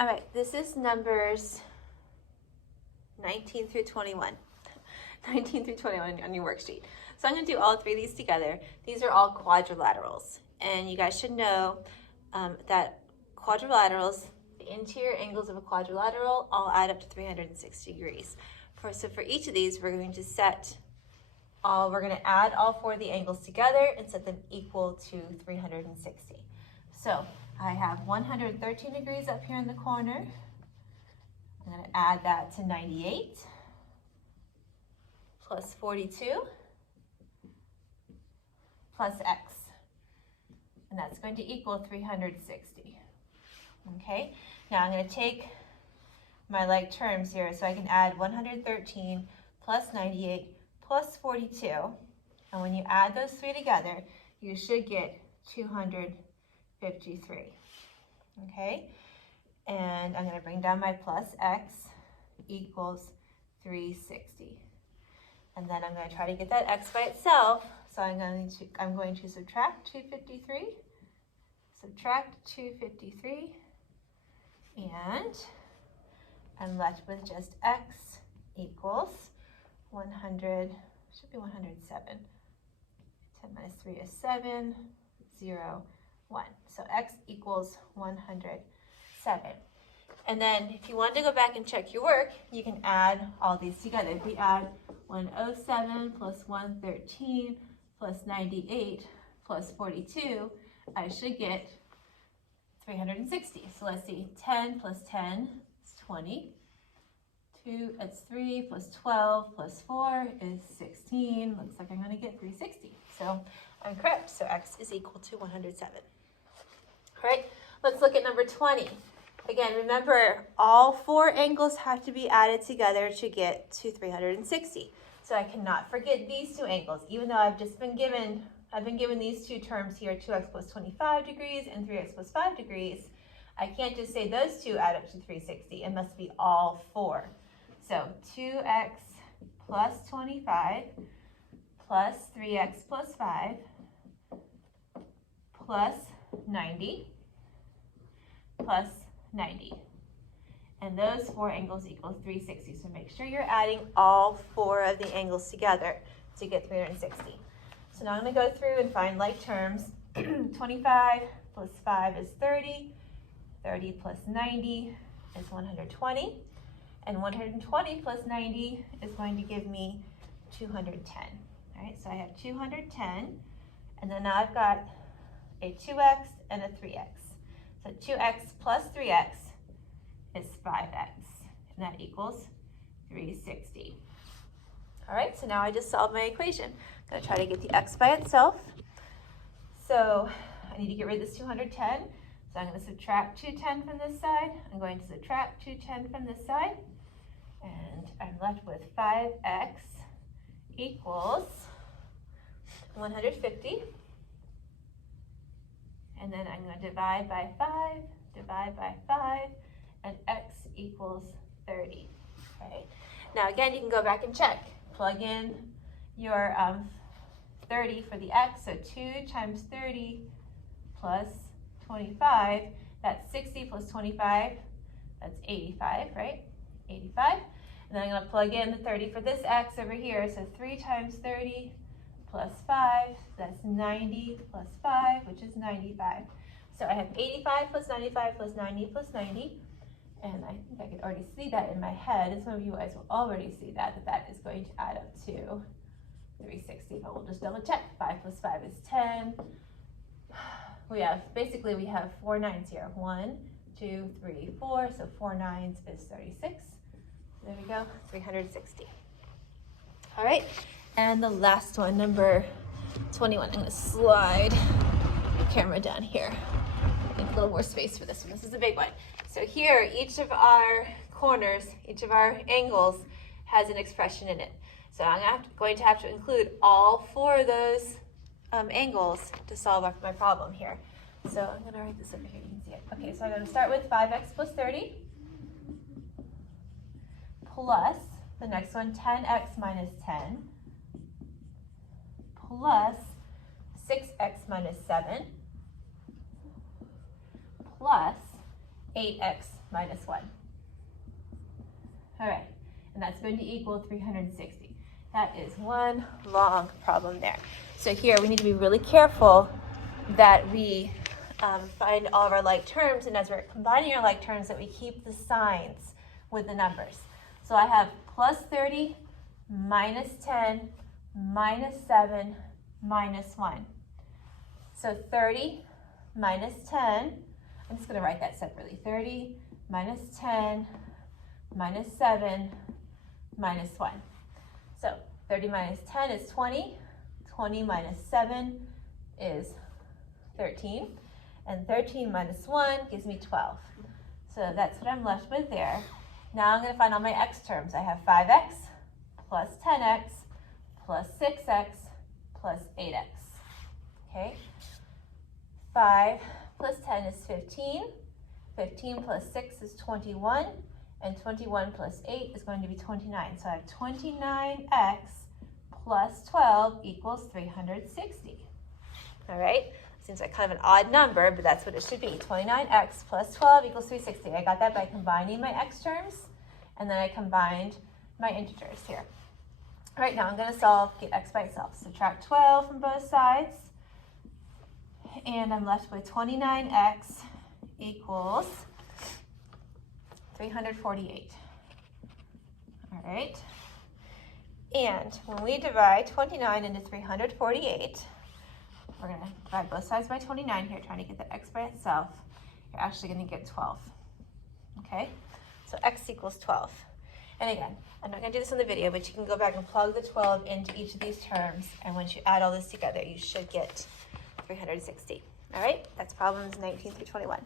All right, this is numbers 19 through 21. 19 through 21 on your worksheet. So I'm going to do all three of these together. These are all quadrilaterals. And you guys should know that quadrilaterals, the interior angles of a quadrilateral, all add up to 360 degrees. So for each of these, we're going to add all four of the angles together and set them equal to 360. So I have 113 degrees up here in the corner. I'm going to add that to 98 plus 42 plus x, and that's going to equal 360. Okay, now I'm going to take my like terms here, so I can add 113 plus 98 plus 42, and when you add those three together, you should get 253. Okay, and I'm going to bring down my plus x equals 360. And then I'm going to try to get that x by itself. So I'm going to subtract 253, subtract 253, and I'm left with just x equals 100, should be 107. 10 minus 3 is 7, 0, 1. So x equals 107. And then if you want to go back and check your work, you can add all these together. If we add 107 plus 113 plus 98 plus 42, I should get 360. So let's see, 10 plus 10 is 20. 2, that's 3 plus 12 plus 4 is 16. Looks like I'm going to get 360. So I'm correct. So x is equal to 107. All right, let's look at number 20. Again, remember, all four angles have to be added together to get to 360. So I cannot forget these two angles, even though I've been given these two terms here, 2x plus 25 degrees and 3x plus 5 degrees. I can't just say those two add up to 360. It must be all four. So 2x plus 25 plus 3x plus 5 plus 90 plus 90. And those four angles equal 360. So make sure you're adding all four of the angles together to get 360. So now I'm going to go through and find like terms. 25 plus 5 is 30. 30 plus 90 is 120. And 120 plus 90 is going to give me 210. All right, so I have 210. And then now I've got a 2x and a 3x. So 2x plus 3x is 5x, and that equals 360. All right, so now I just solved my equation. I'm going to try to get the x by itself. So I need to get rid of this 210. So I'm going to subtract 210 from this side. I'm going to subtract 210 from this side. And I'm left with 5x equals 150. And then I'm going to divide by 5, and x equals 30. Okay. Now again, you can go back and check. Plug in your 30 for the x, so 2 times 30 plus 25, that's 60 plus 25, that's 85, right? 85. And then I'm going to plug in the 30 for this x over here, so 3 times 30 plus 5, that's 90 plus 5, which is 95. So I have 85 plus 95 plus 90 plus 90, and I think I could already see that in my head, and some of you guys will already see that that is going to add up to 360, but we'll just double check. 5 plus 5 is 10. We have 4 nines here. 1, 2, 3, 4, so 4 nines is 36. There we go, 360. All right, and the last one, number 21. I'm going to slide the camera down here. Make a little more space for this one. This is a big one. So here, each of our corners, each of our angles has an expression in it. So I'm going to have to include all four of those angles to solve my problem here. So I'm going to write this over here. You can see it. Okay, so I'm going to start with 5x plus 30 plus the next one, 10x minus 10 plus 6x minus 7 plus 8x minus 1. All right, and that's going to equal 360. That is one long problem there. So here we need to be really careful that we find all of our like terms, and as we're combining our like terms, that we keep the signs with the numbers. So I have plus 30, minus 10, minus 7, minus 1. So 30 minus 10, I'm just going to write that separately. 30 minus 10 minus 7 minus 1. So 30 minus 10 is 20. 20 minus 7 is 13. And 13 minus 1 gives me 12. So that's what I'm left with there. Now I'm going to find all my x terms. I have 5x plus 10x plus 6x plus 8x. Okay? 5 plus 10 is 15. 15 plus 6 is 21. And 21 plus 8 is going to be 29. So I have 29x plus 12 equals 360. All right? Seems like kind of an odd number, but that's what it should be. 29x plus 12 equals 360. I got that by combining my x terms, and then I combined my integers here. All right, now I'm going to solve, get x by itself. Subtract 12 from both sides, and I'm left with 29x equals 348. All right, and when we divide 29 into 348, we're going to divide both sides by 29 here, trying to get the x by itself. You're actually going to get 12. Okay, so x equals 12. And again, I'm not going to do this in the video, but you can go back and plug the 12 into each of these terms, and once you add all this together, you should get 360. All right, that's problems 19 through 21.